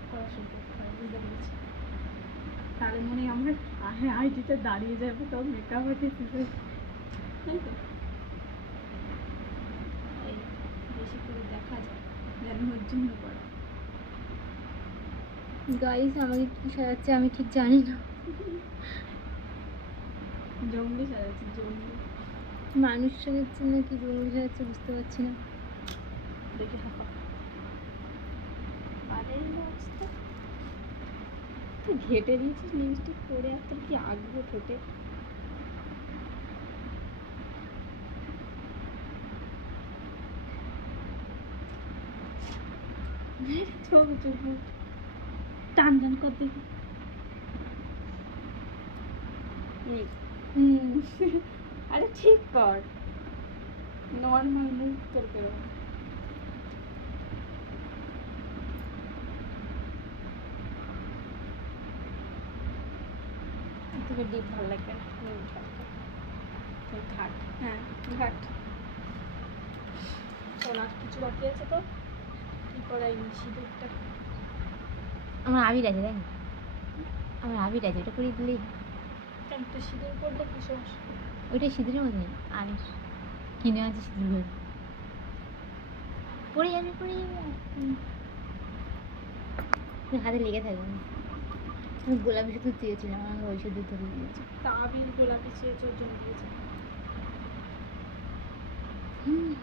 Makeup করা শুরু করতে হয়, বুঝতে পেরেছি। তাহলে মনে হয় আমার আইডিটা দাঁড়িয়ে যাবে, তো মেকআপ আর্টিস্ট হিসেবে, তাই তো। এই বেশি করে দেখা যায় যেন ওর জন্য করা। গাইস আমাকে কি সাজাচ্ছে আমি ঠিক জানি না। জঙ্গলি সাজাচ্ছে, জঙ্গলি। মানুষ সাজাচ্ছে না কি জঙ্গলি সাজাচ্ছে বুঝতে পারছি না। দেখি হাঁপা পালের অবস্থা। তুই ঘেটে দিয়েছিস লিপস্টিক পরে, আর তোর কি আঁকবো ঠোঁটে। চোখ চোখ টান টান কর দেখি। আরে ঠিক কর, নর্মাল মুখ তোর কেরম। তোকে ডিপ ভালো লাগবে না, তোর ঘাট। হ্যাঁ ঘাট। চল আর কিছু বাকি আছে তো, কি করাইনি সিঁদুরটা। আমার আবির আছে দেখ, আমার আবির আছে, ওটা করিয়ে দিলেই। কেন তো সিঁদুর করলে কি সমস্যা? ওইটাই সিঁদুরের মধ্যে আবির কিনে আছে সিঁদুর পড়ে যাবে পড়ে যাবে। হাতে লেগে থাকবে না। আমি গোলাপি শুধু চেয়েছিলাম, আমাকে ওই শুধু ধরে দিয়েছে। তা আবির গোলাপি চেয়েছে, ওর জন্য দিয়েছে।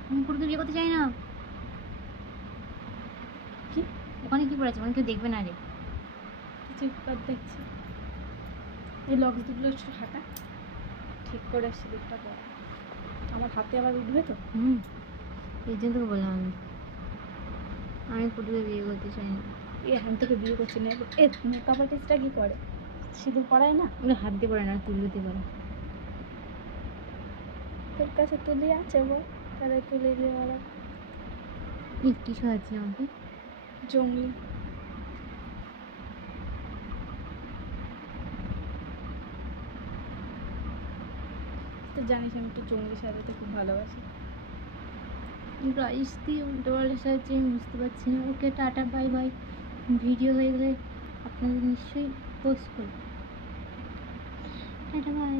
আমি পুরো বিয়ে করতে চাই না। কি ওখানে কি পড়েছে মানে কেউ দেখবে না রে। কিছু একবার দেখছি। এই লক্স দুগুলো একটু হাঁটা ঠিক করে সিঁদুরটা পর। আমার হাতে আবার উঠবে তো। এই জন্য তোকে বললাম আমি পুটুকে বিয়ে করতে চাই না। আমি তোকে বিয়ে করছি না। এ মেকআপ আর্টিস্টটা কি করে, সিঁদুর পরায় না? ওরা হাত দিয়ে পড়ে না, তুলে দিয়ে পড়ে। তোর কাছে তুলি আছে বল, তাহলে তুলে দিয়ে বলা। কি সাহায্য আমাকে জঙ্গলি। তো জানিস আমি একটু জঙ্গলি সাজাতে খুব ভালোবাসি। গাইস দিয়ে উল্টো পাল্টা সাহায্যে আমি বুঝতে পারছি না। ওকে টাটা বাই বাই। ভিডিও হয়ে গেলে আপনাদের নিশ্চয়ই পোস্ট করব। Tata bye.